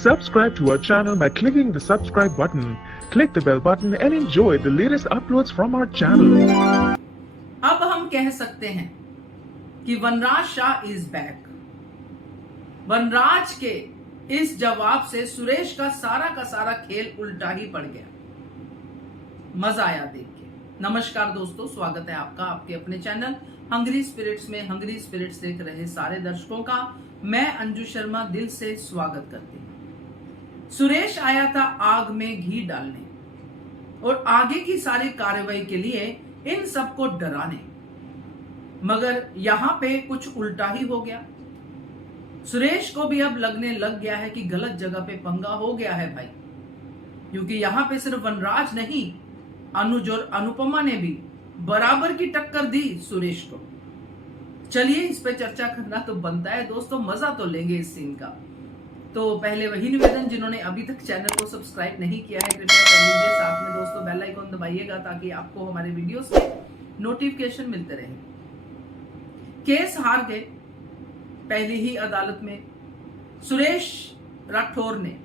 Subscribe to our channel by clicking the subscribe button. Click the bell button and enjoy the latest uploads from our channel. अब हम कह सकते हैं कि वनराज Shah is back. वनराज के इस जवाब से सुरेश का सारा खेल उल्टा ही पड़ गया। मजा आया देख के। नमस्कार दोस्तों, स्वागत है आपका आपके अपने चैनल हंग्री स्पिरिट्स में। हंग्री स्पिरिट्स देख रहे सारे दर्शकों का मैं अंजू शर्मा दिल से स्वागत करती हूँ। सुरेश आया था आग में घी डालने और आगे की सारी कार्रवाई के लिए इन सबको डराने, मगर यहां पे कुछ उल्टा ही हो गया। सुरेश को भी अब लगने लग गया है कि गलत जगह पे पंगा हो गया है भाई, क्योंकि यहां पे सिर्फ वनराज नहीं, अनुज और अनुपमा ने भी बराबर की टक्कर दी सुरेश को। चलिए इस पे चर्चा करना तो बनता है दोस्तों, मजा तो लेंगे इस सीन का। तो पहले वही निवेदन, जिन्होंने अभी तक चैनल को सब्सक्राइब नहीं किया है कृपया कर लीजिए। साथ में दोस्तों बेल आइकन दबाइएगा ताकि आपको हमारे वीडियोस के नोटिफिकेशन मिलते रहे। केस हार गए पहली ही अदालत में। सुरेश राठौर ने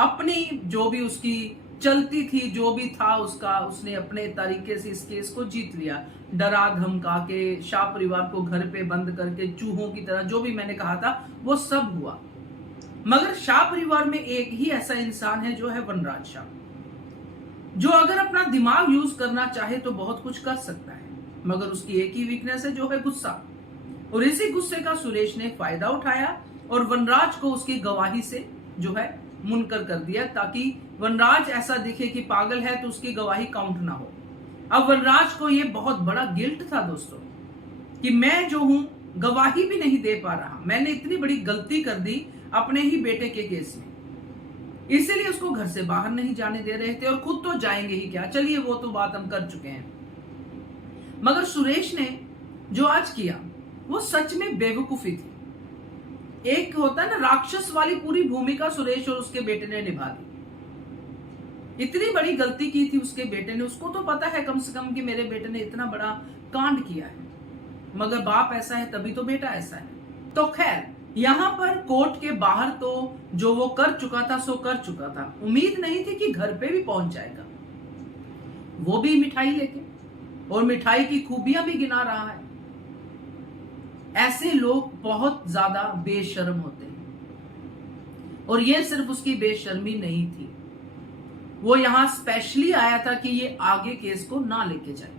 अपनी जो भी उसकी चलती थी, जो भी था उसका, उसने अपने तरीके से इस केस को जीत लिया। डरा धमका के, शाह परिवार को घर पे बंद करके, चूहों की तरह जो भी मैंने कहा था वो सब हुआ। मगर शाह परिवार में एक ही ऐसा इंसान है जो है वनराज शाह, जो अगर अपना दिमाग यूज करना चाहे तो बहुत कुछ कर सकता है, मगर उसकी एक ही वीकनेस है जो है गुस्सा। और इसी गुस्से का सुरेश ने फायदा उठाया और वनराज को उसकी गवाही से जो है मुनकर कर दिया, ताकि वनराज ऐसा दिखे कि पागल है तो उसकी गवाही काउंट ना हो। अब वनराज को यह बहुत बड़ा गिल्ट था दोस्तों कि मैं जो हूं गवाही भी नहीं दे पा रहा, मैंने इतनी बड़ी गलती कर दी अपने ही बेटे के केस में। इसीलिए उसको घर से बाहर नहीं जाने दे रहे थे, और खुद तो जाएंगे ही क्या, चलिए वो तो बात हम कर चुके हैं। मगर सुरेश ने जो आज किया वो सच में बेवकूफी थी। एक होता है ना राक्षस वाली पूरी भूमिका सुरेश और उसके बेटे ने निभा दी। इतनी बड़ी गलती की थी उसके बेटे ने, उसको तो पता है कम से कम कि मेरे बेटे ने इतना बड़ा कांड किया है, मगर बाप ऐसा है तभी तो बेटा ऐसा है। तो खैर, यहां पर कोर्ट के बाहर तो जो वो कर चुका था सो कर चुका था। उम्मीद नहीं थी कि घर पे भी पहुंच जाएगा, वो भी मिठाई लेके, और मिठाई की खूबियां भी गिना रहा है। ऐसे लोग बहुत ज्यादा बेशर्म होते हैं, और ये सिर्फ उसकी बेशर्मी नहीं थी, वो यहां स्पेशली आया था कि ये आगे केस को ना लेके जाए,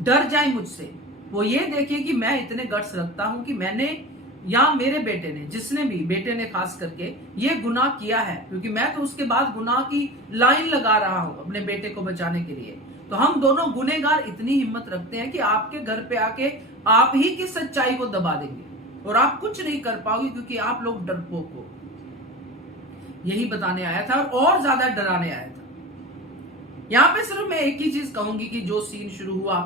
डर जाए मुझसे। वो ये देखे कि मैं इतने गट्स रखता हूं कि मैंने या मेरे बेटे ने, जिसने भी, बेटे ने खास करके ये गुनाह किया है, क्योंकि मैं तो उसके बाद गुनाह की लाइन लगा रहा हूं अपने बेटे को बचाने के लिए। तो हम दोनों गुनेगार इतनी हिम्मत रखते हैं कि आपके घर पे आके आप ही की सच्चाई को दबा देंगे और आप कुछ नहीं कर पाओगे, क्योंकि आप लोग डरपोक हो। यही बताने आया था और ज्यादा डराने आया था। यहां पे सिर्फ मैं एक ही चीज कहूंगी कि जो सीन शुरू हुआ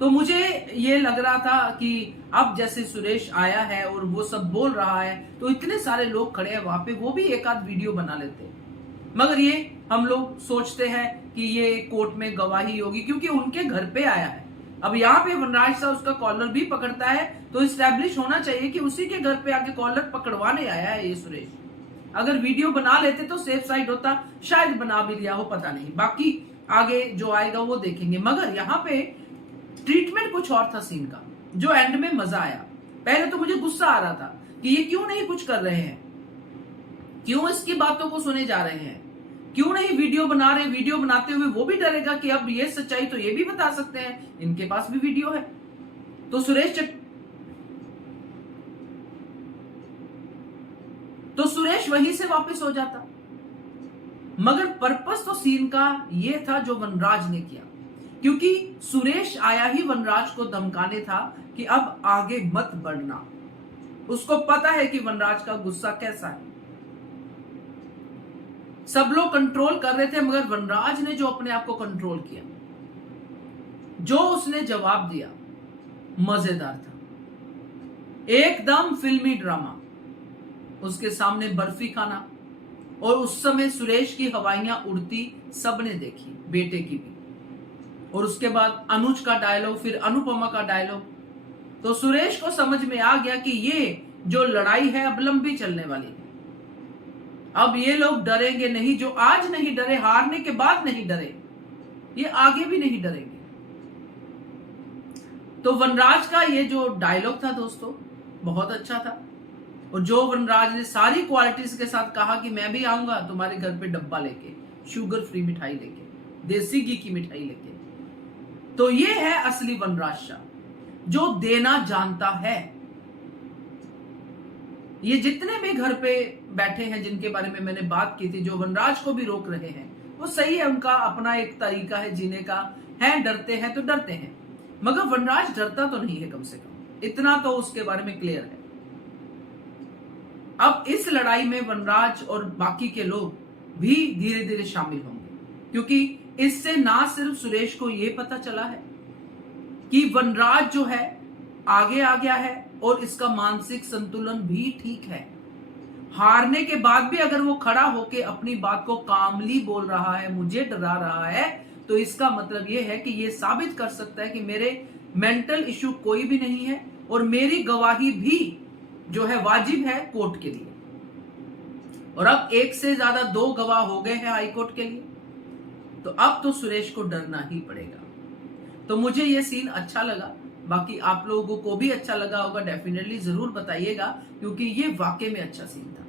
तो मुझे ये लग रहा था कि अब जैसे सुरेश आया है और वो सब बोल रहा है तो इतने सारे लोग खड़े हैं वहां पे, वो भी एक आध वीडियो बना लेते। मगर ये हम लोग सोचते हैं कि ये कोर्ट में गवाही होगी, क्योंकि उनके घर पे आया है। अब यहाँ पे वनराज साहब उसका कॉलर भी पकड़ता है तो इस्टेब्लिश होना चाहिए कि उसी के घर पे आके कॉलर पकड़वाने आया है ये सुरेश। अगर वीडियो बना लेते तो सेफ साइड होता, शायद बना भी लिया हो, पता नहीं, बाकी आगे जो आएगा वो देखेंगे। मगर यहाँ पे ट्रीटमेंट कुछ और था सीन का, जो एंड में मजा आया। पहले तो मुझे गुस्सा आ रहा था कि ये क्यों नहीं कुछ कर रहे हैं, क्यों इसकी बातों को सुने जा रहे हैं, क्यों नहीं वीडियो बना रहे। वीडियो बनाते हुए वो भी डरेगा कि अब ये सच्चाई तो ये भी बता सकते हैं, इनके पास भी वीडियो है। तो सुरेश वहीं से वापस हो जाता। मगर पर्पस तो सीन का ये था जो वनराज ने किया, क्योंकि सुरेश आया ही वनराज को धमकाने था कि अब आगे मत बढ़ना। उसको पता है कि वनराज का गुस्सा कैसा है। सब लोग कंट्रोल कर रहे थे, मगर वनराज ने जो अपने आप को कंट्रोल किया, जो उसने जवाब दिया, मजेदार था, एकदम फिल्मी ड्रामा। उसके सामने बर्फी खाना, और उस समय सुरेश की हवाइयां उड़ती सबने देखी, बेटे की भी। और उसके बाद अनुज का डायलॉग, फिर अनुपमा का डायलॉग। तो सुरेश को समझ में आ गया कि ये जो लड़ाई है अब लंबी चलने वाली है। अब ये लोग डरेंगे नहीं, जो आज नहीं डरे, हारने के बाद नहीं डरे, ये आगे भी नहीं डरेंगे। तो वनराज का ये जो डायलॉग था दोस्तों बहुत अच्छा था, और जो वनराज ने सारी क्वालिटीज के साथ कहा कि मैं भी आऊंगा तुम्हारे घर पे डब्बा लेके, शुगर फ्री मिठाई लेके, देसी घी की मिठाई लेके। तो ये है असली वनराज शाह, जो देना जानता है। ये जितने भी घर पे बैठे हैं जिनके बारे में मैंने बात की थी, जो वनराज को भी रोक रहे हैं, वो सही है, उनका अपना एक तरीका है जीने का, है डरते हैं तो डरते हैं, मगर वनराज डरता तो नहीं है, कम से कम इतना तो उसके बारे में क्लियर है। अब इस लड़ाई में वनराज और बाकी के लोग भी धीरे धीरे शामिल होंगे, क्योंकि इससे ना सिर्फ सुरेश को यह पता चला है कि वनराज जो है आगे आ गया है और इसका मानसिक संतुलन भी ठीक है। हारने के बाद भी अगर वो खड़ा होके अपनी बात को कामली बोल रहा है, मुझे डरा रहा है, तो इसका मतलब ये है कि ये साबित कर सकता है कि मेरे मेंटल इश्यू कोई भी नहीं है और मेरी गवाही भी जो है वाजिब है कोर्ट के लिए। और अब एक से ज्यादा 2 गवाह हो गए हैं हाई कोर्ट के लिए, तो अब तो सुरेश को डरना ही पड़ेगा। तो मुझे ये सीन अच्छा लगा, बाकी आप लोगों को भी अच्छा लगा होगा, डेफिनेटली जरूर बताइएगा, क्योंकि ये वाकई में अच्छा सीन था।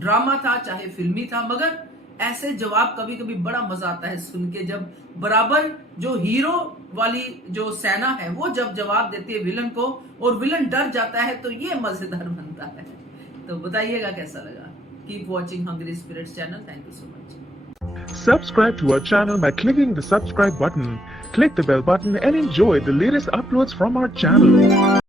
ड्रामा था चाहे फिल्मी था, मगर ऐसे जवाब कभी कभी बड़ा मजा आता है सुन के, जब बराबर जो हीरो वाली जो सेना है वो जब जवाब देती है विलन को और विलन डर जाता है, तो ये मजेदार बनता है। तो बताइएगा कैसा लगा। Keep watching Hungry Spirits channel. Thank you so much. Subscribe to our channel by clicking the subscribe button. Click the bell button and enjoy the latest uploads from our channel.